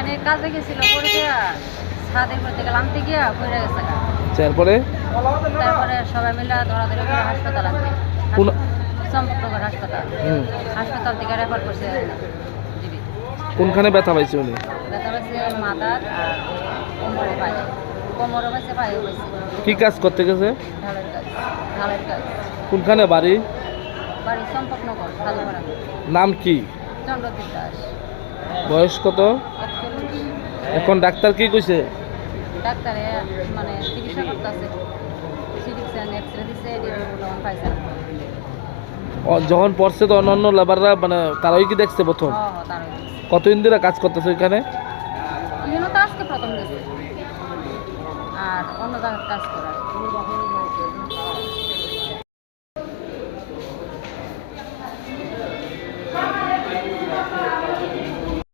এখানে কাজে গেছিল পরে ছাদের উপর থেকে নামতে গিয়া পড়ে গেছে গা। তারপরে তারপরে সবাই মিলে ধরাধরি করে হাসপাতাল আনতে কোন চম্পকনগর হাসপাতাল হুম, হাসপাতাল থেকে রেফার করছে জিবি। কোনখানে ব্যথা পাইছে উনি? ব্যথা পাইছে মাথার আর কোমরে পায়ে, কোমরও পাইছে পায়েও পাইছে। কি কাজ করতে গেছে? ঢালের কাজ, ঢালের কাজ। কোনখানে বাড়ি? বাড়ি চম্পকনগর কালীপাড়া। নাম কি? চন্দ্রদীপ দাস। বয়স কত? 41। এখন ডাক্তার কি কইছে? ডাক্তারে মানে চিকিৎসা করতেছে, চিকিৎসা এক্সরে দিচ্ছে, ডিরেক্ট পাইছে না। যখন পড়ছে তো অন্যান্য লেবাররা মানে তারাই কি দেখছে প্রথম? তার কতদিন ধরে কাজ করতেছে এখানে? বিভিন্ন তো আজকে প্রথম গেছে আর অন্য জায়গায় কাজ করার